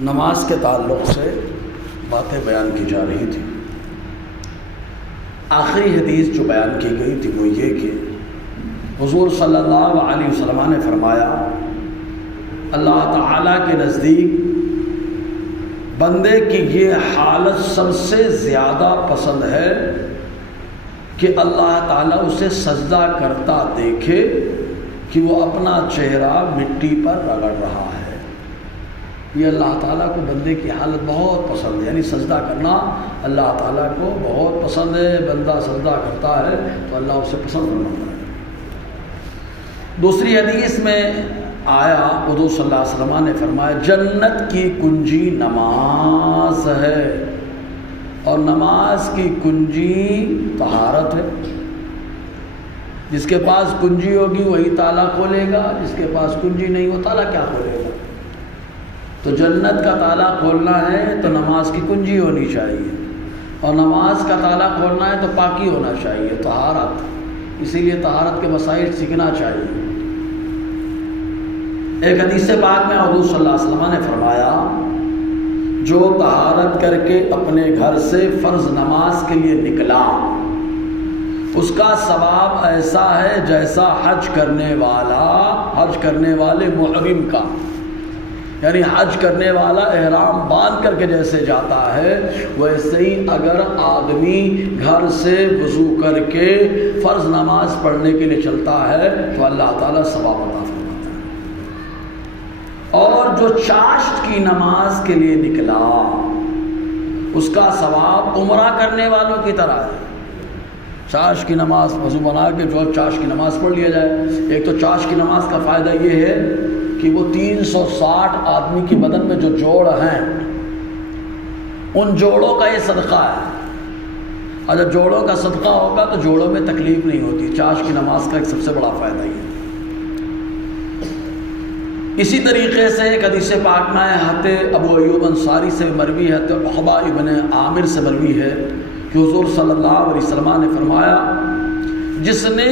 نماز کے تعلق سے باتیں بیان کی جا رہی تھی۔ آخری حدیث جو بیان کی گئی تھی وہ یہ کہ حضور صلی اللہ علیہ وسلم نے فرمایا، اللہ تعالیٰ کے نزدیک بندے کی یہ حالت سب سے زیادہ پسند ہے کہ اللہ تعالیٰ اسے سجدہ کرتا دیکھے کہ وہ اپنا چہرہ مٹی پر رگڑ رہا ہے۔ یہ اللہ تعالیٰ کو بندے کی حالت بہت پسند ہے، یعنی سجدہ کرنا اللہ تعالیٰ کو بہت پسند ہے۔ بندہ سجدہ کرتا ہے تو اللہ اسے پسند فرماتا ہے۔ دوسری حدیث میں آیا، حضور صلی اللہ علیہ وسلم نے فرمایا، جنت کی کنجی نماز ہے اور نماز کی کنجی طہارت ہے۔ جس کے پاس کنجی ہوگی وہی تالا کھولے گا، جس کے پاس کنجی نہیں وہ تالا کیا کھولے گا؟ تو جنت کا تالا کھولنا ہے تو نماز کی کنجی ہونی چاہیے، اور نماز کا تالا کھولنا ہے تو پاکی ہونا چاہیے، طہارت۔ اسی لیے طہارت کے مسائل سیکھنا چاہیے۔ ایک حدیث پاک میں حضور صلی اللہ علیہ وسلم نے فرمایا، جو طہارت کر کے اپنے گھر سے فرض نماز کے لیے نکلا، اس کا ثواب ایسا ہے جیسا حج کرنے والے محرم کا، یعنی حج کرنے والا احرام باندھ کر کے جیسے جاتا ہے، ویسے ہی اگر آدمی گھر سے وضو کر کے فرض نماز پڑھنے کے لیے چلتا ہے تو اللہ تعالیٰ ثواب عطا فرماتا ہے۔ اور جو چاشت کی نماز کے لیے نکلا، اس کا ثواب عمرہ کرنے والوں کی طرح ہے۔ چاشت کی نماز وضو بنا کے جو چاشت کی نماز پڑھ لیا جائے۔ ایک تو چاشت کی نماز کا فائدہ یہ ہے کہ وہ 360 آدمی کے بدن میں جو جوڑ ہیں، ان جوڑوں کا یہ صدقہ ہے، اور جب جوڑوں کا صدقہ ہوگا تو جوڑوں میں تکلیف نہیں ہوتی۔ چاشت کی نماز کا ایک سب سے بڑا فائدہ یہ ہے۔ اسی طریقے سے ایک حدیث پاک میں حضرت ابو ایوب انصاری سے مروی ہے، حضرت عقبہ ابن عامر سے مروی ہے کہ حضور صلی اللہ علیہ وسلم نے فرمایا، جس نے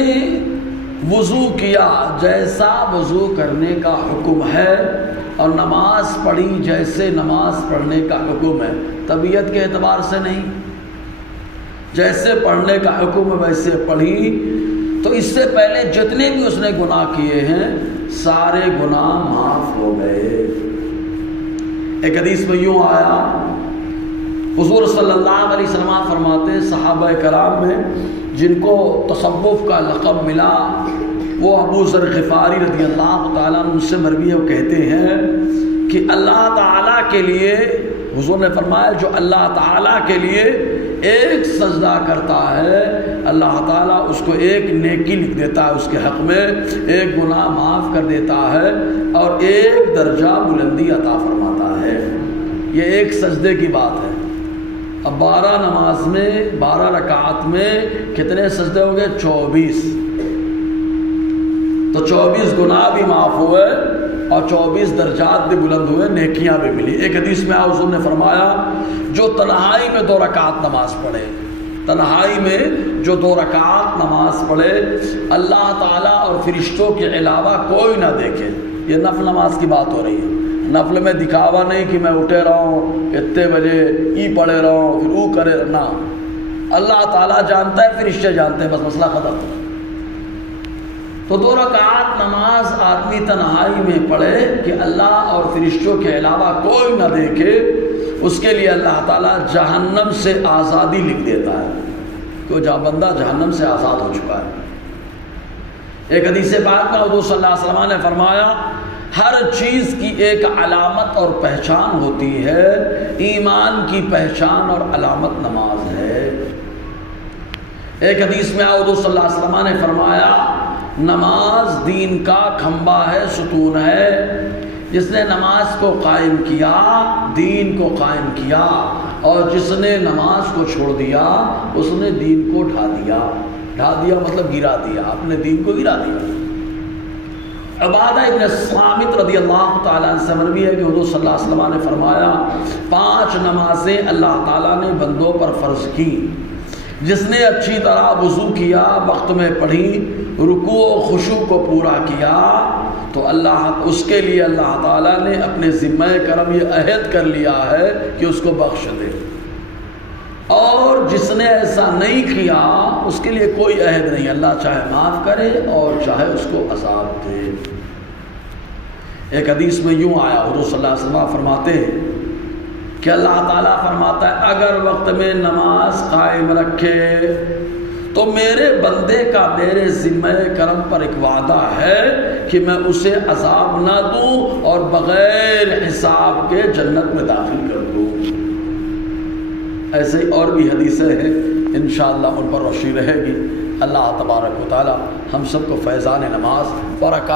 وضو کیا جیسا وضو کرنے کا حکم ہے اور نماز پڑھی جیسے نماز پڑھنے کا حکم ہے، طبیعت کے اعتبار سے نہیں، جیسے پڑھنے کا حکم ہے ویسے پڑھی، تو اس سے پہلے جتنے بھی اس نے گناہ کیے ہیں سارے گناہ معاف ہو گئے۔ ایک حدیث میں یوں آیا، حضور صلی اللہ علیہ وسلم فرماتے، صحابہ کرام میں جن کو تصوف کا لقب ملا وہ ابو ذر غفاری رضی اللہ تعالیٰ عنہ سے مروی ہے، وہ کہتے ہیں کہ اللہ تعالیٰ کے لیے، حضور نے فرمایا، جو اللہ تعالیٰ کے لیے ایک سجدہ کرتا ہے اللہ تعالیٰ اس کو ایک نیکی لکھ دیتا ہے، اس کے حق میں ایک گناہ معاف کر دیتا ہے اور ایک درجہ بلندی عطا فرماتا ہے۔ یہ ایک سجدے کی بات ہے۔ اب 12 نماز میں 12 رکعات میں کتنے سجدے ہو گئے؟ 24۔ تو 24 گناہ بھی معاف ہوئے اور 24 درجات بھی بلند ہوئے، نیکیاں بھی ملی۔ ایک حدیث میں حضور نے فرمایا، جو تنہائی میں 2 رکعات نماز پڑھے، تنہائی میں جو 2 رکعات نماز پڑھے، اللہ تعالیٰ اور فرشتوں کے علاوہ کوئی نہ دیکھے۔ یہ نفل نماز کی بات ہو رہی ہے۔ نفل میں دکھاوا نہیں کہ میں اٹھے رہا ہوں اتنے بجے ای پڑھے رہا ہوں پھر او کرے رہنا۔ اللہ تعالیٰ جانتا ہے، فرشتے جانتے ہیں، بس مسئلہ ختم۔ تو 2 رکعات نماز آدمی تنہائی میں پڑھے کہ اللہ اور فرشتوں کے علاوہ کوئی نہ دیکھے، اس کے لیے اللہ تعالیٰ جہنم سے آزادی لکھ دیتا ہے، کہ جہاں بندہ جہنم سے آزاد ہو چکا ہے۔ ایک حدیث پاک میں حضور صلی اللہ علیہ وسلم نے فرمایا، ہر چیز کی ایک علامت اور پہچان ہوتی ہے، ایمان کی پہچان اور علامت نماز ہے۔ ایک حدیث میں حضور صلی اللہ علیہ وسلم نے فرمایا، نماز دین کا کھمبا ہے، ستون ہے، جس نے نماز کو قائم کیا دین کو قائم کیا، اور جس نے نماز کو چھوڑ دیا اس نے دین کو ڈھا دیا مطلب گرا دیا، اپنے دین کو گرا دیا۔ عبادہ ابن صامت رضی اللہ تعالیٰ عنہ سے مروی ہے کہ حضور صلی اللہ علیہ وسلم نے فرمایا، 5 نمازیں اللہ تعالیٰ نے بندوں پر فرض کی، جس نے اچھی طرح وضو کیا، وقت میں پڑھی، رکوع و خشوع کو پورا کیا، تو اس کے لیے اللہ تعالیٰ نے اپنے ذمہ کرم یہ عہد کر لیا ہے کہ اس کو بخش دے، اور جس نے ایسا نہیں کیا اس کے لیے کوئی عہد نہیں، اللہ چاہے معاف کرے اور چاہے اس کو عذاب دے۔ ایک حدیث میں یوں آیا، حضور صلی اللہ علیہ وسلم فرماتے ہیں کہ اللہ تعالیٰ فرماتا ہے اگر وقت میں نماز قائم رکھے تو میرے بندے کا میرے ذمہ کرم پر ایک وعدہ ہے کہ میں اسے عذاب نہ دوں اور بغیر حساب کے جنت میں داخل کر دوں۔ ایسے ہی اور بھی حدیثیں ہیں، انشاءاللہ ان پر روشنی رہے گی۔ اللہ تبارک و تعالی ہم سب کو فیضان نماز برکات